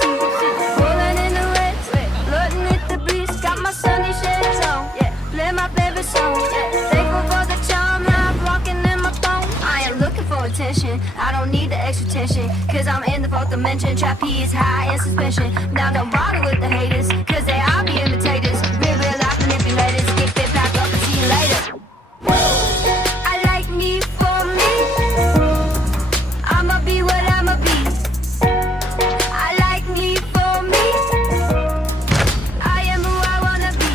jealousy. Rolling in the west, floating with the breeze. Got my sunny shades on, play my favorite song. Thankful for the charm I'm rocking in my phone. I am looking for attention, I don't need the extra tension. Cause I'm in the fourth dimension, trapeze high in suspension. Now don't bother with the haters, cause they all be imitators. Real life manipulators, get fit, pack up and see you later. I like me for me, I'ma be what I'ma be. I like me for me, I am who I wanna be.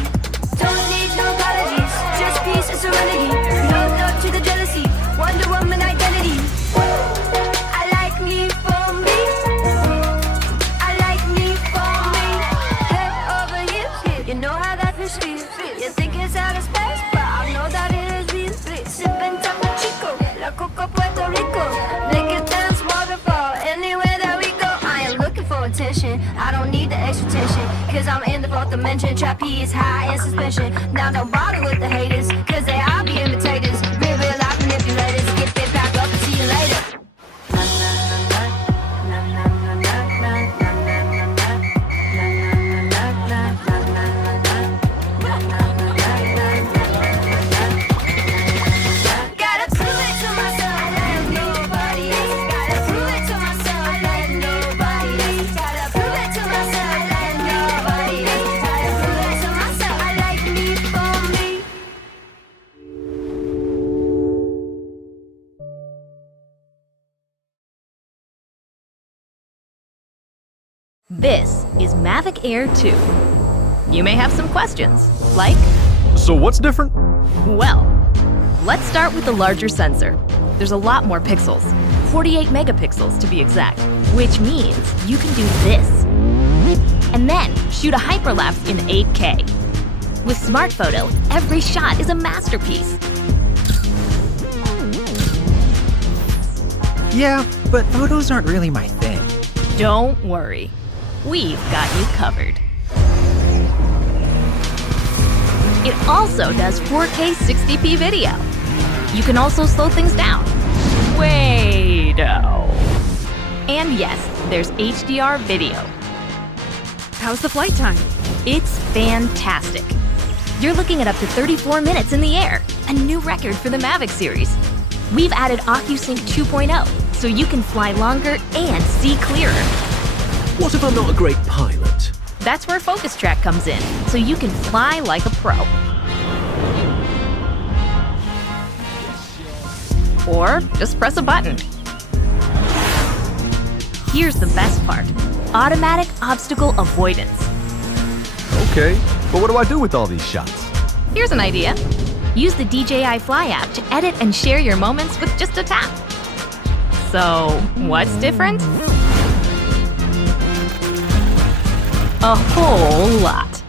Don't need no apologies, just peace and serenity. No love to the jealousy, Wonder Woman identity. I like me for me, I like me for me. Head over heels, you know how that feels. You think it's out of space, but I know that it is real. Sipping Topo Chico, La Coco Puerto Rico. Make it dance waterfall, anywhere that we go. I am looking for attention, I don't need the extra tension. Cause I'm in the fourth dimension, trapeze high in suspension. Now don't bother with the haters, cause they all be imitators. Real life manipulators, get fit, pack up and see you later. Gotta prove it to myself like nobody else. Gotta prove it to myself like nobody else. Gotta prove it to myself like nobody else. Gotta prove it to myself I like me for me. This is Mavic Air 2. You may have some questions, like, So what's different? well, let's start with the larger sensor. There's a lot more pixels, 48 megapixels to be exact, which means you can do this. And then shoot a hyperlapse in 8K. With Smart Photo, every shot is a masterpiece. Yeah, but photos aren't really my thing. Don't worry, we've got you covered. It also does 4K 60p video. You can also slow things down. Way-do. And yes, there's HDR video. How's the flight time? It's fantastic. You're looking at up to 34 minutes in the air, a new record for the Mavic series. We've added OcuSync 2.0, so you can fly longer and see clearer. What if I'm not a great pilot? That's where Focus Track comes in, so you can fly like a pro. Or just press a button. Here's the best part: automatic obstacle avoidance. Okay, but what do I do with all these shots? Here's an idea. Use the DJI Fly app to edit and share your moments with just a tap. So, what's different? A whole lot.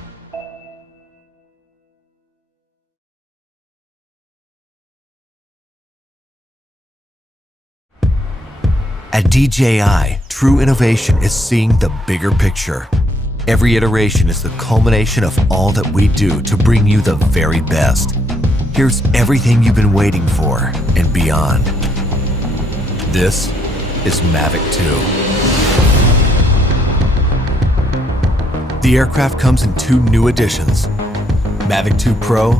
At DJI, true innovation is seeing the bigger picture. Every iteration is the culmination of all that we do to bring you the very best. Here's everything you've been waiting for and beyond. This is Mavic 2. The aircraft comes in two new editions, Mavic 2 Pro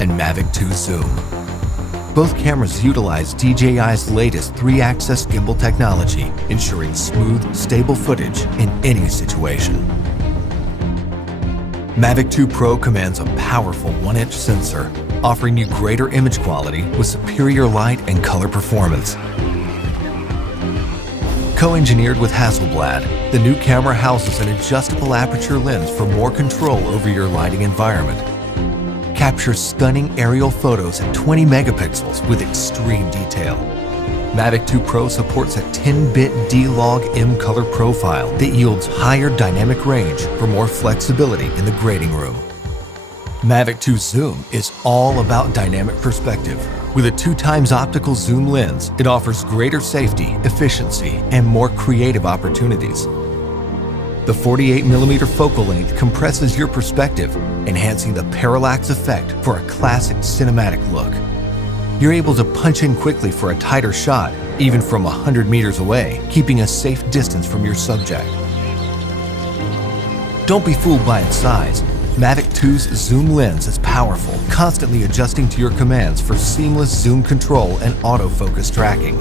and Mavic 2 Zoom. Both cameras utilize DJI's latest 3-axis gimbal technology, ensuring smooth, stable footage in any situation. Mavic 2 Pro commands a powerful 1-inch sensor, offering you greater image quality with superior light and color performance. Co-engineered with Hasselblad, the new camera houses an adjustable aperture lens for more control over your lighting environment. Captures stunning aerial photos at 20 megapixels with extreme detail. Mavic 2 Pro supports a 10-bit D-Log M color profile that yields higher dynamic range for more flexibility in the grading room. Mavic 2 Zoom is all about dynamic perspective. With a 2x optical zoom lens, it offers greater safety, efficiency, and more creative opportunities. The 48mm focal length compresses your perspective, enhancing the parallax effect for a classic cinematic look. You're able to punch in quickly for a tighter shot, even from 100 meters away, keeping a safe distance from your subject. Don't be fooled by its size. Mavic 2's zoom lens is powerful, constantly adjusting to your commands for seamless zoom control and autofocus tracking.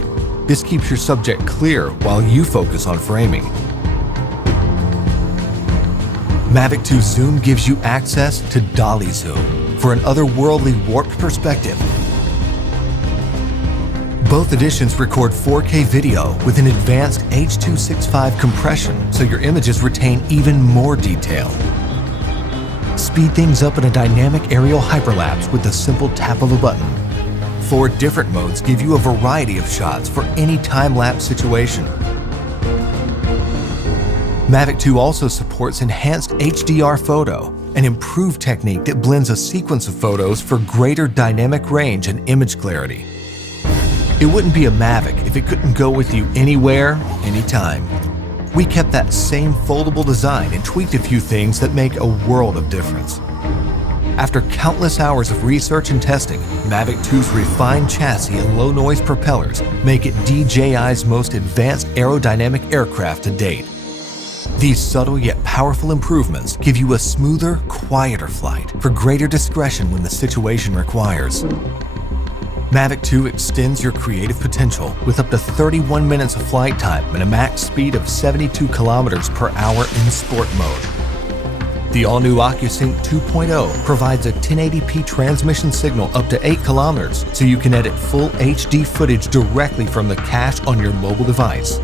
This keeps your subject clear while you focus on framing. Mavic 2 Zoom gives you access to dolly zoom for an otherworldly warped perspective. Both editions record 4K video with an advanced H.265 compression, so your images retain even more detail. Speed things up in a dynamic aerial hyperlapse with the simple tap of a button. 4 different modes give you a variety of shots for any time-lapse situation. Mavic 2 also supports enhanced HDR photo, an improved technique that blends a sequence of photos for greater dynamic range and image clarity. It wouldn't be a Mavic if it couldn't go with you anywhere, anytime. We kept that same foldable design and tweaked a few things that make a world of difference. After countless hours of research and testing, Mavic 2's refined chassis and low-noise propellers make it DJI's most advanced aerodynamic aircraft to date. These subtle yet powerful improvements give you a smoother, quieter flight for greater discretion when the situation requires. Mavic 2 extends your creative potential with up to 31 minutes of flight time and a max speed of 72 kilometers per hour in sport mode. The all-new OcuSync 2.0 provides a 1080p transmission signal up to 8 kilometers, so you can edit full HD footage directly from the cache on your mobile device.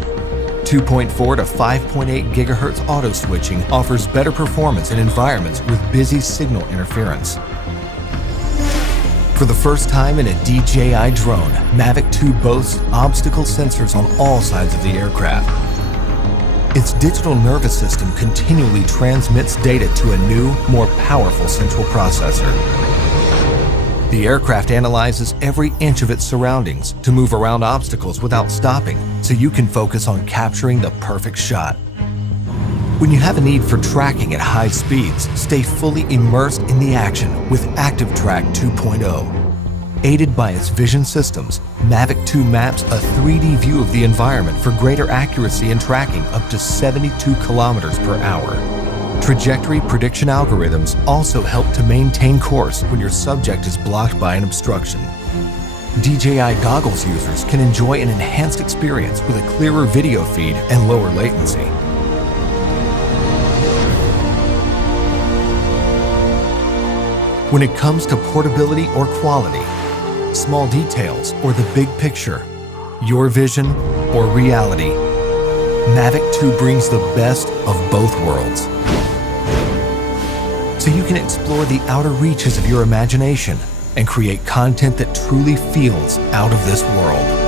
2.4 to 5.8 GHz auto switching offers better performance in environments with busy signal interference. For the first time in a DJI drone, Mavic 2 boasts obstacle sensors on all sides of the aircraft. Its digital nervous system continually transmits data to a new, more powerful central processor. The aircraft analyzes every inch of its surroundings to move around obstacles without stopping, so you can focus on capturing the perfect shot. When you have a need for tracking at high speeds, stay fully immersed in the action with ActiveTrack 2.0. Aided by its vision systems, Mavic 2 maps a 3D view of the environment for greater accuracy and tracking up to 72 kilometers per hour. Trajectory prediction algorithms also help to maintain course when your subject is blocked by an obstruction. DJI goggles users can enjoy an enhanced experience with a clearer video feed and lower latency. When it comes to portability or quality, small details or the big picture, your vision or reality, Mavic 2 brings the best of both worlds. So you can explore the outer reaches of your imagination and create content that truly feels out of this world.